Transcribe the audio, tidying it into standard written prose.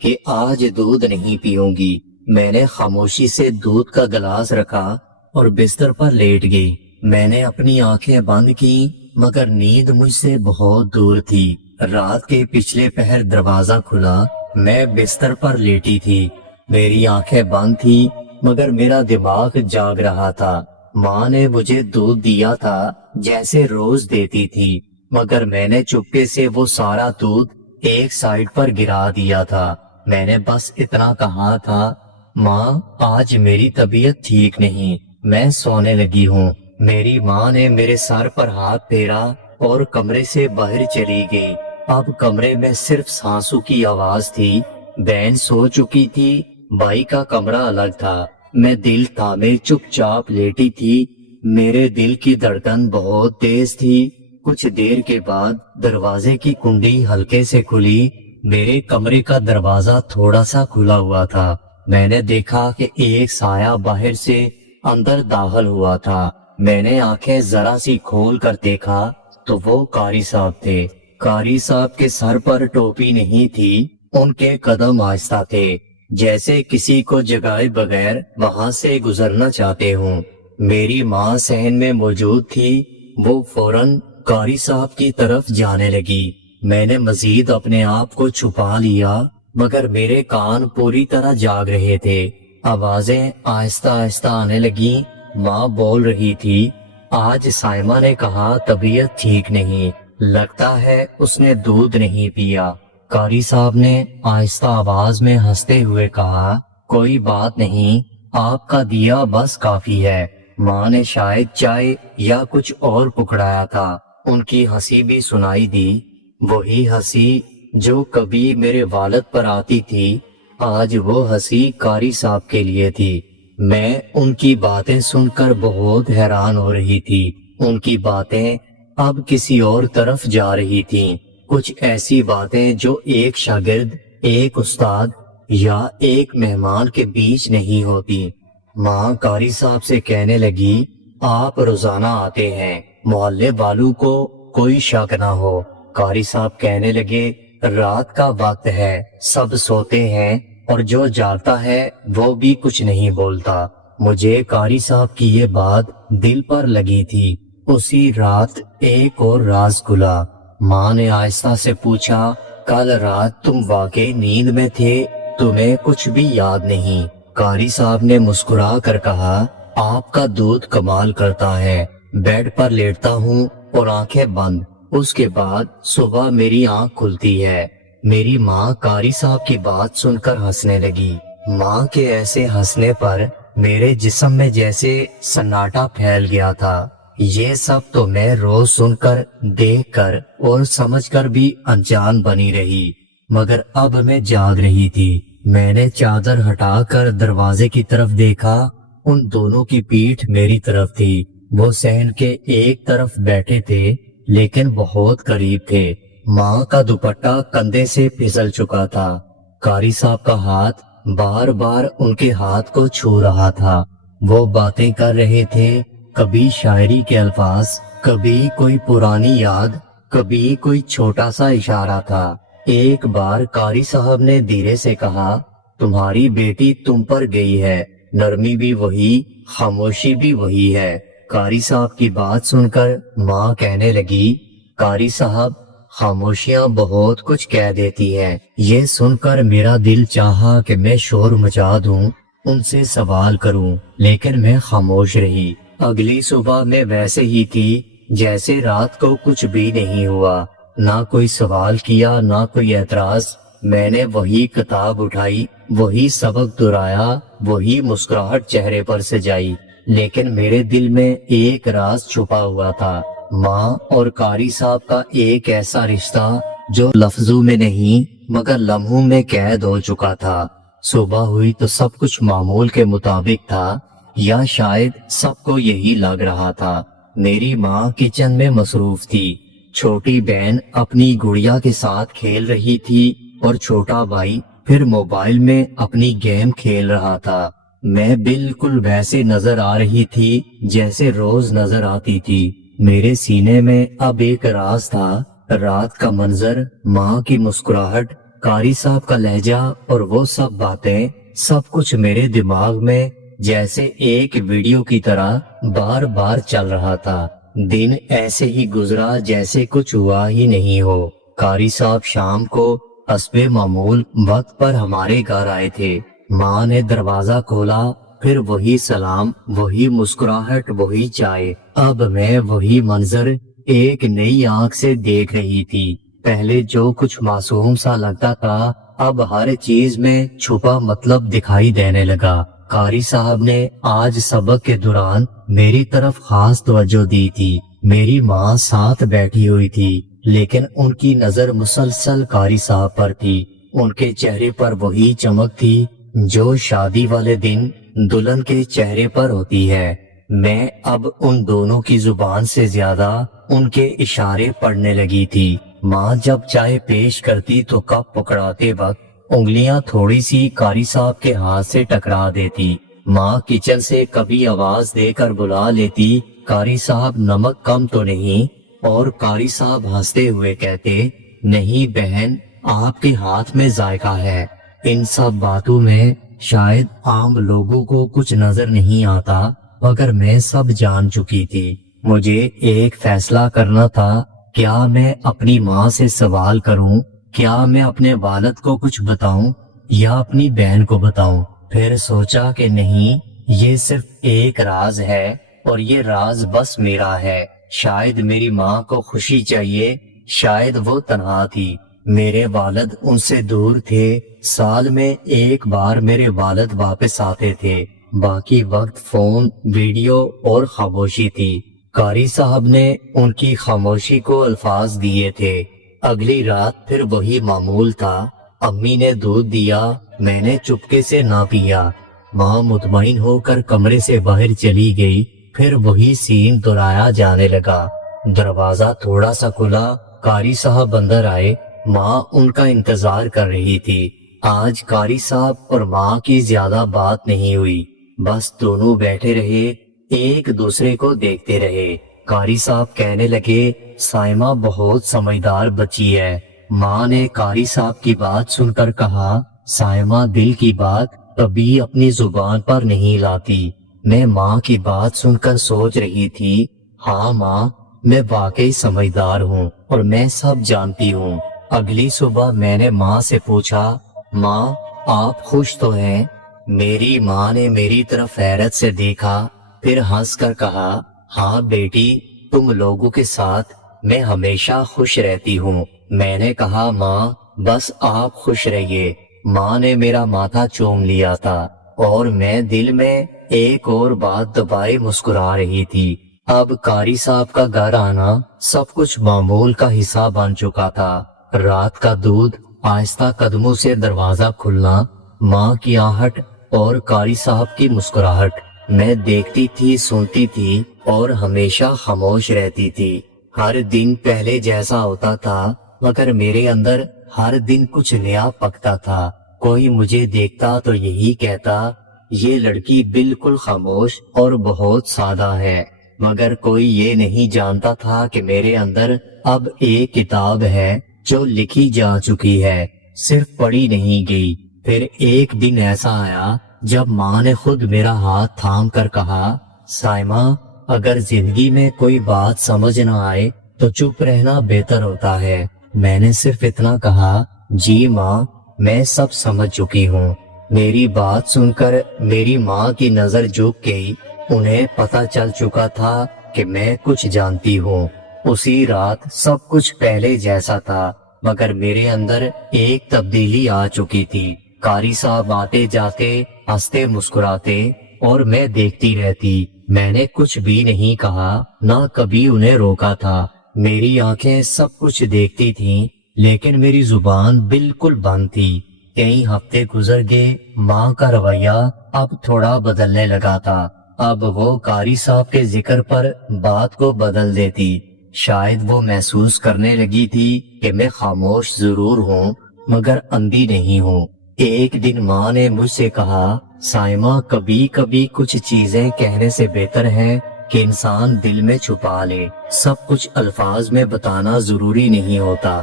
کہ آج دودھ نہیں پیوں گی۔ میں نے خاموشی سے دودھ کا گلاس رکھا اور بستر پر لیٹ گئی۔ میں نے اپنی آنکھیں بند کی مگر نیند مجھ سے بہت دور تھی۔ رات کے پچھلے پہر دروازہ کھلا، میں بستر پر لیٹی تھی، میری آنکھیں بند تھی مگر میرا دماغ جاگ رہا تھا۔ ماں نے مجھے دودھ دیا تھا جیسے روز دیتی تھی، مگر میں نے چپکے سے وہ سارا دودھ ایک سائیڈ پر گرا دیا تھا۔ میں نے بس اتنا کہا تھا، ماں آج میری طبیعت ٹھیک نہیں، میں سونے لگی ہوں۔ میری ماں نے میرے سر پر ہاتھ پھیرا اور کمرے سے باہر چلی گئی۔ اب کمرے میں صرف سانسوں کی آواز تھی۔ بہن سو چکی تھی، بھائی کا کمرہ الگ تھا۔ میں دل تھامے چپ چاپ لیٹی تھی، میرے دل کی دھڑکن بہت تیز تھی۔ کچھ دیر کے بعد دروازے کی کنڈی ہلکے سے کھلی، میرے کمرے کا دروازہ تھوڑا سا کھلا ہوا تھا۔ میں نے دیکھا کہ ایک سایہ باہر سے اندر داخل ہوا تھا۔ میں نے آنکھیں ذرا سی کھول کر دیکھا تو وہ قاری صاحب تھے۔ قاری صاحب کے سر پر ٹوپی نہیں تھی، ان کے قدم آہستہ تھے، جیسے کسی کو جگائے بغیر وہاں سے گزرنا چاہتے ہوں۔ میری ماں صحن میں موجود تھی، وہ فوراً قاری صاحب کی طرف جانے لگی۔ میں نے مزید اپنے آپ کو چھپا لیا مگر میرے کان پوری طرح جاگ رہے تھے۔ آوازیں آہستہ آہستہ آنے لگیں۔ ماں بول رہی تھی، آج سائمہ نے کہا طبیعت ٹھیک نہیں، لگتا ہے اس نے دودھ نہیں پیا۔ قاری صاحب نے آہستہ آواز میں ہنستے ہوئے کہا، کوئی بات نہیں، آپ کا دیا بس کافی ہے۔ ماں نے شاید چائے یا کچھ اور پکڑایا تھا، ان کی ہنسی بھی سنائی دی، وہی ہنسی جو کبھی میرے والد پر آتی تھی، آج وہ ہنسی قاری صاحب کے لیے تھی۔ میں ان کی باتیں سن کر بہت حیران ہو رہی تھی۔ ان کی باتیں اب کسی اور طرف جا رہی تھیں، کچھ ایسی باتیں جو ایک شاگرد، ایک استاد یا ایک مہمان کے بیچ نہیں ہوتی۔ ماں قاری صاحب سے کہنے لگی، آپ روزانہ آتے ہیں، محلے والوں کو کوئی شک نہ ہو۔ قاری صاحب کہنے لگے، رات کا وقت ہے، سب سوتے ہیں اور جو جاگتا ہے وہ بھی کچھ نہیں بولتا۔ مجھے قاری صاحب کی یہ بات دل پر لگی تھی۔ اسی رات ایک اور راز کھلا۔ ماں نے آہستہ سے پوچھا، کل رات تم واقعی نیند میں تھے، تمہیں کچھ بھی یاد نہیں؟ قاری صاحب نے مسکرا کر کہا، آپ کا دودھ کمال کرتا ہے، بیڈ پر لیٹتا ہوں اور آنکھیں بند، اس کے بعد صبح میری آنکھ کھلتی ہے۔ میری ماں قاری صاحب کی بات سن کر ہنسنے لگی۔ ماں کے ایسے ہنسنے پر میرے جسم میں جیسے سناٹا پھیل گیا تھا۔ یہ سب تو میں روز سن کر، دیکھ کر اور سمجھ کر بھی انجان بنی رہی، مگر اب میں جاگ رہی تھی۔ میں نے چادر ہٹا کر دروازے کی طرف دیکھا، ان دونوں کی پیٹھ میری طرف تھی۔ وہ صحن کے ایک طرف بیٹھے تھے لیکن بہت قریب تھے۔ ماں کا دوپٹہ کندھے سے پھسل چکا تھا۔ قاری صاحب کا ہاتھ بار بار ان کے ہاتھ کو چھو رہا تھا۔ وہ باتیں کر رہے تھے، کبھی شاعری کے الفاظ، کبھی کوئی پرانی یاد، کبھی کوئی چھوٹا سا اشارہ تھا۔ ایک بار قاری صاحب نے دھیرے سے کہا، تمہاری بیٹی تم پر گئی ہے، نرمی بھی وہی، خاموشی بھی وہی ہے۔ قاری صاحب کی بات سن کر ماں کہنے لگی، قاری صاحب خاموشیاں بہت کچھ کہہ دیتی ہیں۔ یہ سن کر میرا دل چاہا کہ میں شور مچا دوں، ان سے سوال کروں، لیکن میں خاموش رہی۔ اگلی صبح میں ویسے ہی تھی جیسے رات کو کچھ بھی نہیں ہوا، نہ کوئی سوال کیا نہ کوئی اعتراض۔ میں نے وہی کتاب اٹھائی، وہی سبق دہرایا، وہی مسکراہٹ چہرے پر سجائی، لیکن میرے دل میں ایک راز چھپا ہوا تھا، ماں اور قاری صاحب کا ایک ایسا رشتہ جو لفظوں میں نہیں مگر لمحوں میں قید ہو چکا تھا۔ صبح ہوئی تو سب کچھ معمول کے مطابق تھا، یا شاید سب کو یہی لگ رہا تھا۔ میری ماں کچن میں مصروف تھی، چھوٹی بہن اپنی گڑیا کے ساتھ کھیل رہی تھی اور چھوٹا بھائی پھر موبائل میں اپنی گیم کھیل رہا تھا۔ میں بالکل ویسے نظر آ رہی تھی جیسے روز نظر آتی تھی۔ میرے سینے میں اب ایک راز تھا، رات کا منظر، ماں کی مسکراہٹ، قاری صاحب کا لہجہ اور وہ سب باتیں سب کچھ میرے دماغ میں جیسے ایک ویڈیو کی طرح بار بار چل رہا تھا۔ دن ایسے ہی گزرا جیسے کچھ ہوا ہی نہیں ہو۔ قاری صاحب شام کو حسب معمول وقت پر ہمارے گھر آئے تھے۔ ماں نے دروازہ کھولا، پھر وہی سلام، وہی مسکراہٹ، وہی چائے۔ اب میں وہی منظر ایک نئی آنکھ سے دیکھ رہی تھی۔ پہلے جو کچھ معصوم سا لگتا تھا اب ہر چیز میں چھپا مطلب دکھائی دینے لگا۔ قاری صاحب نے آج سبق کے دوران میری طرف خاص توجہ دی تھی۔ میری ماں ساتھ بیٹھی ہوئی تھی لیکن ان کی نظر مسلسل قاری صاحب پر تھی۔ ان کے چہرے پر وہی چمک تھی جو شادی والے دن دلہن کے چہرے پر ہوتی ہے۔ میں اب ان دونوں کی زبان سے زیادہ ان کے اشارے پڑھنے لگی تھی۔ ماں جب چائے پیش کرتی تو کپ پکڑاتے وقت انگلیاں تھوڑی سی قاری صاحب کے ہاتھ سے ٹکرا دیتی۔ ماں کچن سے کبھی آواز دے کر بلا لیتی، قاری صاحب نمک کم تو نہیں؟ اور قاری صاحب ہنستے ہوئے کہتے، نہیں بہن، آپ کے ہاتھ میں ذائقہ ہے۔ ان سب باتوں میں شاید عام لوگوں کو کچھ نظر نہیں آتا مگر میں سب جان چکی تھی۔ مجھے ایک فیصلہ کرنا تھا، کیا میں اپنی ماں سے سوال کروں، کیا میں اپنے والد کو کچھ بتاؤں یا اپنی بہن کو بتاؤں؟ پھر سوچا کہ نہیں، یہ صرف ایک راز ہے اور یہ راز بس میرا ہے۔ شاید میری ماں کو خوشی چاہیے، شاید وہ تنہا تھی۔ میرے والد ان سے دور تھے، سال میں ایک بار میرے والد واپس آتے تھے، باقی وقت فون، ویڈیو اور خاموشی تھی۔ قاری صاحب نے ان کی خاموشی کو الفاظ دیے تھے۔ اگلی رات پھر وہی معمول تھا۔ امی نے دودھ دیا، میں نے چپکے سے نہ پیا۔ ماں مطمئن ہو کر کمرے سے باہر چلی گئی، پھر وہی سین دہرایا جانے لگا۔ دروازہ تھوڑا سا کھلا، قاری صاحب اندر آئے۔ ماں ان کا انتظار کر رہی تھی۔ آج قاری صاحب اور ماں کی زیادہ بات نہیں ہوئی، بس دونوں بیٹھے رہے، ایک دوسرے کو دیکھتے رہے۔ قاری صاحب کہنے لگے، سائمہ بہت سمجھدار بچی ہے۔ ماں نے قاری صاحب کی بات سن کر کہا، سائمہ دل کی بات کبھی اپنی زبان پر نہیں لاتی۔ میں ماں کی بات سن کر سوچ رہی تھی، ہاں ماں، میں واقعی سمجھدار ہوں اور میں سب جانتی ہوں۔ اگلی صبح میں نے ماں سے پوچھا، ماں آپ خوش تو ہیں؟ میری ماں نے میری طرف حیرت سے دیکھا، پھر ہنس کر کہا، ہاں بیٹی، تم لوگوں کے ساتھ میں ہمیشہ خوش رہتی ہوں۔ میں نے کہا، ماں بس آپ خوش رہیے۔ ماں نے میرا ماتھا چوم لیا تھا اور میں دل میں ایک اور بات دبائے مسکرا رہی تھی۔ اب قاری صاحب کا گھر آنا سب کچھ معمول کا حصہ بن چکا تھا۔ رات کا دودھ، آہستہ قدموں سے دروازہ کھلنا، ماں کی آہٹ اور قاری صاحب کی مسکراہٹ۔ میں دیکھتی تھی، سنتی تھی اور ہمیشہ خاموش رہتی تھی۔ ہر دن پہلے جیسا ہوتا تھا مگر میرے اندر ہر دن کچھ نیا پکتا تھا۔ کوئی مجھے دیکھتا تو یہی کہتا، یہ لڑکی بالکل خاموش اور بہت سادہ ہے، مگر کوئی یہ نہیں جانتا تھا کہ میرے اندر اب ایک کتاب ہے جو لکھی جا چکی ہے، صرف پڑھی نہیں گئی۔ پھر ایک دن ایسا آیا جب ماں نے خود میرا ہاتھ تھام کر کہا، سائمہ، اگر زندگی میں کوئی بات سمجھ نہ آئے تو چپ رہنا بہتر ہوتا ہے۔ میں نے صرف اتنا کہا، جی ماں، میں سب سمجھ چکی ہوں۔ میری بات سن کر میری ماں کی نظر جھک گئی، انہیں پتہ چل چکا تھا کہ میں کچھ جانتی ہوں۔ اسی رات سب کچھ پہلے جیسا تھا مگر میرے اندر ایک تبدیلی آ چکی تھی۔ قاری صاحب آتے جاتے، ہنستے مسکراتے اور میں دیکھتی رہتی۔ میں نے کچھ بھی نہیں کہا، نہ کبھی انہیں روکا تھا۔ میری آنکھیں سب کچھ دیکھتی تھیں لیکن میری زبان بالکل بند تھی۔ کئی ہفتے گزر گئے، ماں کا رویہ اب تھوڑا بدلنے لگا تھا۔ اب وہ قاری صاحب کے ذکر پر بات کو بدل دیتی۔ شاید وہ محسوس کرنے لگی تھی کہ میں خاموش ضرور ہوں مگر اندھی نہیں ہوں۔ ایک دن ماں نے مجھ سے کہا، سائمہ، کبھی کبھی کچھ چیزیں کہنے سے بہتر ہے کہ انسان دل میں چھپا لے۔ سب کچھ الفاظ میں بتانا ضروری نہیں ہوتا۔